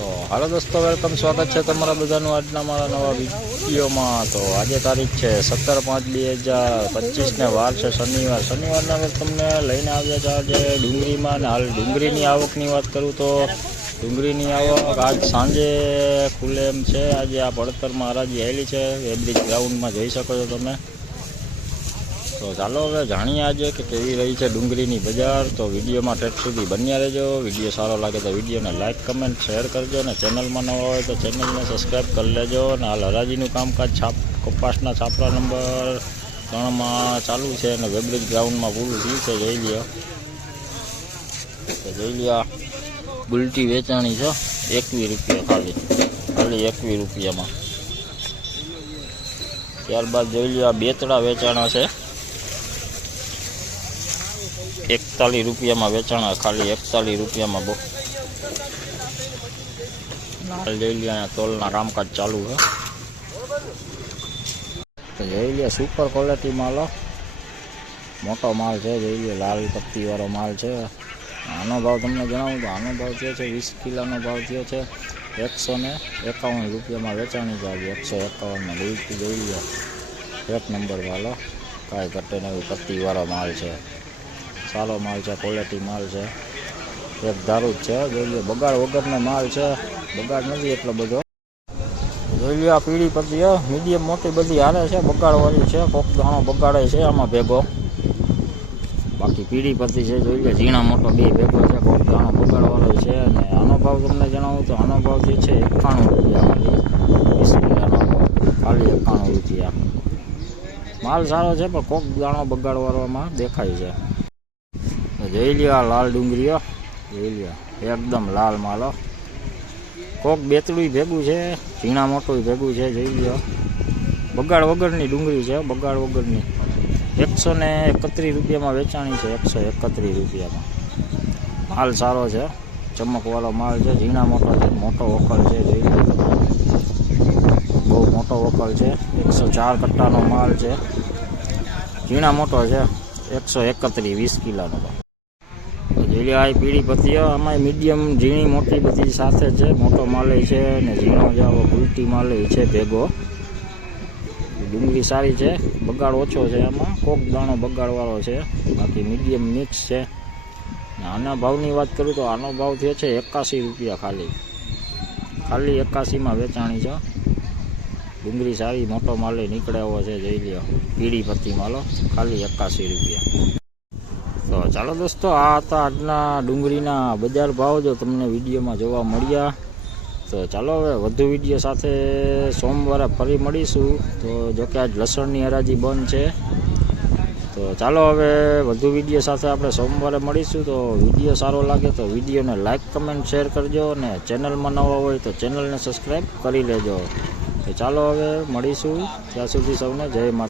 તો હાલો દોસ્તો વેલકમ સ્વાગત છે તમારા બધાનું આજના મારા નવા વિડીયોમાં. તો આજે તારીખ છે સત્તર પાંચ બે હજાર પચીસને વાર છે શનિવાર. શનિવારના તમને લઈને આવ્યા છે આજે ડુંગળીમાં અને હાલ ડુંગળીની આવકની વાત કરું તો ડુંગળીની આવક આજ સાંજે ખુલ્લે એમ છે. આજે આ પડતર મહારાજી આવેલી છે. એબ્રિજ ગ્રાઉન્ડમાં જોઈ શકો છો તમે. તો ચાલો હવે જાણીએ આજે કે કેવી રહી છે ડુંગળીની બજાર. તો વિડીયોમાં ઠેઠ સુધી બન્યા રહેજો. વીડિયો સારો લાગે તો વિડીયોને લાઇક કમેન્ટ, શેર કરજો અને ચેનલમાં ન હોય તો ચેનલને સબસ્ક્રાઈબ કરી લેજો. અને હાલ હરાજીનું કામકાજ છાપ, કપાસના છાપરા નંબર ત્રણમાં ચાલુ છે અને વેબ્રિજ ગ્રાઉન્ડમાં પૂરું થયું છે. જોઈ લ્યો. તો જોઈ લ્યો બુલટી વેચાણી છે. એકવીસ રૂપિયા ખાલી. ખાલી એકવીસ રૂપિયામાં. ત્યારબાદ જોઈ લ્યો આ બેતડા વેચાણા છે. એકતાલીસ રૂપિયામાં વેચાણા, ખાલી એકતાલીસ રૂપિયામાં બહુ. હાલ જોઈ લે અહીંયા તોલના કામકાજ ચાલુ છે. તો જોઈ લે સુપર ક્વોલિટી માલ, હો. મોટો માલ છે, જોઈ લે, લાલ પત્તી વાળો માલ છે. આનો ભાવ તમને જણાવું તો આનો ભાવ થયો છે, વીસ કિલોનો ભાવ થયો છે. એકસો ને એકાવન રૂપિયામાં વેચાણી છે, આજે એકસો એકાવનમાં બિલકુલ જોઈ લે. એક નંબર વાળો કાંઈ ઘટે ને એવી પત્તીવાળો માલ છે. સારો માલ છે ક્વોલિટી માલ છે. એક ધારું જ છે, જોઈ લો બગાડ વગરનો માલ છે. બગાડ નથી એટલો બધો. જોઈ લો આ પીળી પત્તી મીડિયમ મોટી બધી હારે છે, બગાડવાળી છે, કોક દાણો બગાડે છે, આમાં ભેગો. બાકી પીળી પત્તી છે, જોઈ લો ઝીણા મોટો બે ભેગો છે, કોક દાણો બગાડવાળો છે. અને આનો ભાવ તમને જણાવું તો આનો ભાવ જે છે, એકાણું રૂપિયા ખાલી. એકાણું રૂપિયા. માલ સારો છે, પણ કોક દાણો બગાડવામાં દેખાય છે. જોઈ લ્યો લાલ ડુંગળીઓ જોઈ લ્યો એકદમ લાલ માલો કોક બેતડું ભેગું છે, ઝીણા મોટું ભેગું છે જોઈ લ્યો બગાડ વગરની ડુંગળી છે, બગાડ વગરની. એકસો ને એકત્રીસ રૂપિયામાં વેચાણી છે, એકસો એકત્રીસ રૂપિયામાં. માલ સારો છે, ચમકવાળો માલ છે, ઝીણા મોટો છે, મોટો વકલ છે જોઈ બહુ મોટો વકલ છે, એકસો ચાર કટ્ટાનો માલ છે. ઝીણા મોટો છે, એકસો એકત્રીસ, વીસ કિલોનો. જેલી આ પીળી પત્તીઓ આમાં મીડિયમ ઝીણી, મોટી બધી સાથે છે. મોટો માલય છે અને ઝીણો જે આવો ઉલટી માલય છે ભેગો. ડુંગળી સારી છે. બગાડ ઓછો છે એમાં કોક દાણો બગાડવાળો છે. બાકી મીડિયમ મિક્સ છે. આના ભાવની વાત કરું તો આનો ભાવ થયો છે એકાસી રૂપિયા ખાલી. ખાલી એકાસીમાં વેચાણી છે. ડુંગળી સારી, મોટો માલે નીકળે એવો છે, જોઈ લ્યો. પીળી પત્તી માલો, ખાલી એકાસી રૂપિયા. ચાલો દોસ્તો, આ હતા આજના ડુંગળીના બજાર ભાવ જો તમને વિડીયોમાં જોવા મળ્યા. તો ચાલો હવે વધુ વીડિયો સાથે સોમવારે ફરી મળીશું. તો જોકે આજ લસણની હરાજી બંધ છે. તો ચાલો હવે વધુ વીડિયો સાથે આપણે સોમવારે મળીશું. તો વીડિયો સારો લાગે તો વિડીયોને લાઇક કમેન્ટ, શેર કરજો અને ચેનલમાં નવા હોય તો ચેનલને સબસ્ક્રાઈબ કરી લેજો. તો ચાલો હવે મળીશું. ત્યાં સુધી સૌને જય માતા